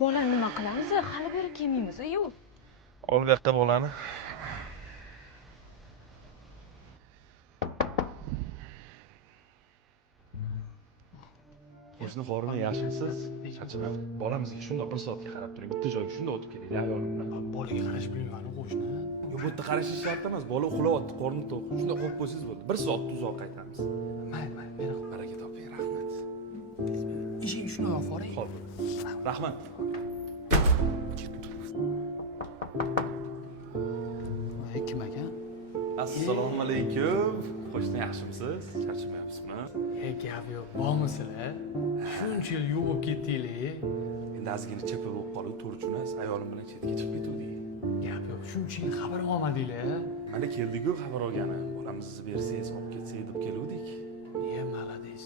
Bolani nima qilamiz? Hali beri kelmaymiz-ku. Ol bu yoqqa bolani. Qo'shni xo'rni yaxshimisiz? Charchaman. Bolamizga shundoq bir soatga qarab turing. Bitta joyga shundoq o'tib keling. Ayolim bilan. Bolaga qarash bilmani qo'shni. Yo, bu yerda qarashish shart emas. Bola uxlayapti, qorni to'q. Shundoq qo'yib qo'ysangiz bo'ldi. Bir soatda uzoq qaytamiz. Mayli, meni Baraka toping, rahmat. ishing shuni olib boring. Xo'p. Rahmat. Kim ekan? Assalomu alaykum. Qo'shni yaxshimisiz? Charchamayapsizmi? Gap yo'q, bormi sizlar? Shuncha yil yo'qib ketdinglar. Endi ozgina chapa bo'lib qolib, to'rchunas ayolim bilan chetga chiqib ketdik. Gap yo'q, shuncha yil xabar olmadinglar. Mana keldik-ku xabar olgani. Bolamizni bersangiz olib ketsangiz deb keluvdik. Malades.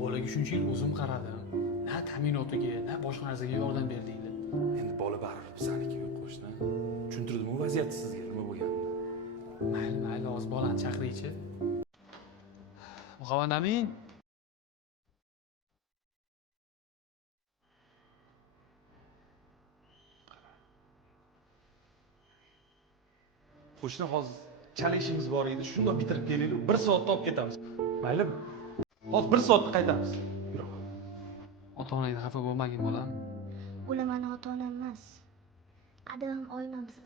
Bolaga shuncha yil o'zim qaradim. Na ta'minotiga, na boshqa narsaga yordam berdinglar. Endi bola baribir bizaniki-ku qo'shni. Tushuntirdimmi vaziyatni sizga nima bo'lganini? Mayli, hozir bolani chaqiraychi. Muhammad Amin. Qo'shni hozir chala ishimiz bor edi. Shundoq bitirib kelaylik. 1 soatda olib ketamiz. Maylimi? Hozir 1 soatda qaytamiz. Yurib. Ota-onangdan xafa bo'lmagin bolam. Ular mani ota-onam emas. Qadam oyimamsiz.